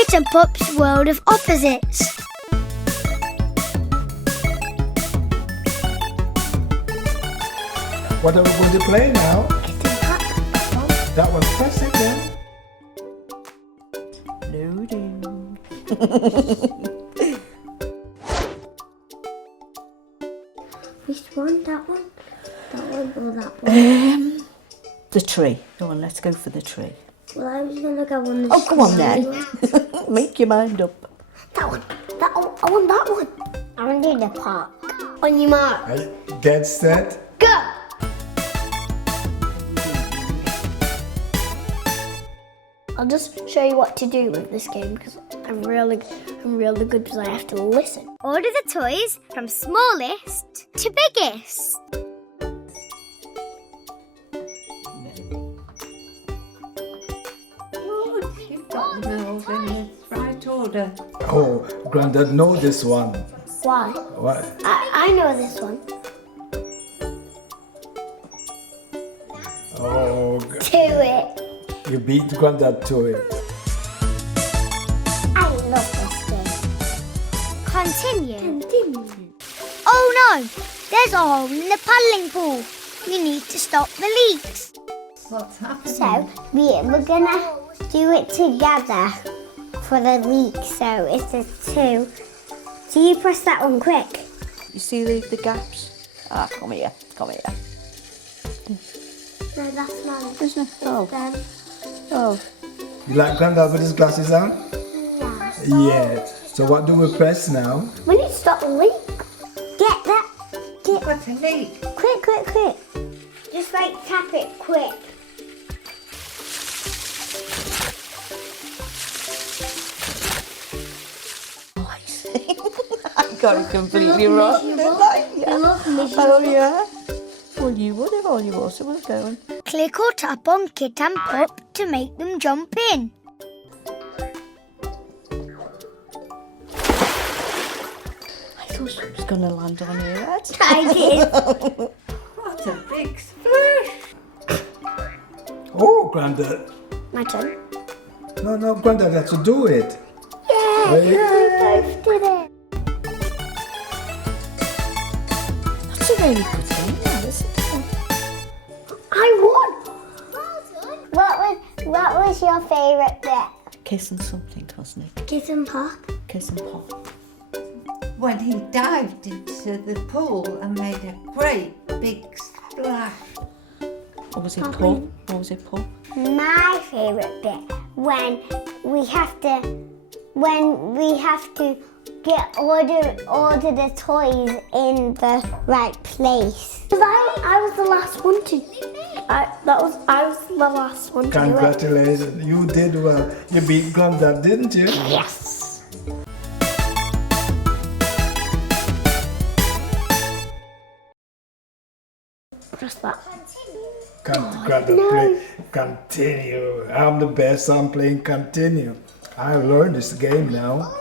Kit and Pup's World of Opposites. What are we going to play now? Kit and Pup. That was press it then. Loading. Which one? That one? That one or that one? The tree. Go on, let's go for the tree. Well, I was going to go on the Oh, go on then. Make your mind up. That one. That one. I want that one. I want to do the park. On your mark. Dead set. Go! I'll just show you what to do with this game because I'm really good because I have to listen. Order the toys from smallest to biggest. You've got them all in the right order. Oh, Grandad know this one. Why? What? I know this one. Oh, To it. you beat Grandad to it. I love this game. Continue. Oh no! There's a hole in the paddling pool. We need to stop the leaks. What's happening? So we're gonna do it together for the leak. So it's a 2. So you press that one quick. You see the gaps? Ah, come here. Come here. No, that's not it. Isn't it? Oh. Then, Oh. You like Grandad with his glasses on? yeah. Yeah. So what do we press now? We need to stop the leak. Get that. Get What's a leak? quick. Just like tap it quick. I got it completely wrong. You didn't I? love Oh, yeah. Well, you would have, or you also would have going. Click or tap on Kit and Pup to make them jump in. I thought she was going to land on her head. I did. What a big splash! Oh, Grandad. My turn. No, Grandad has to do it. Yeah, Yeah. we both did it. That's a very good game, that, isn't it? I won. What was your favourite bit? Kissing something, wasn't it? Kit and Pup. Kiss and pop. When he dived into the pool and made a great big splash. Or was it Poppy. Paul? Or was it Paul? My favourite bit when we have to get order the toys in the right place. I was the last one to. I was the last one to do it. Congratulations. You did well. You beat Grandad, didn't you? Yes. Press that. Grandad play. Continue. I'm the best. I'm playing continue. I learned this game now.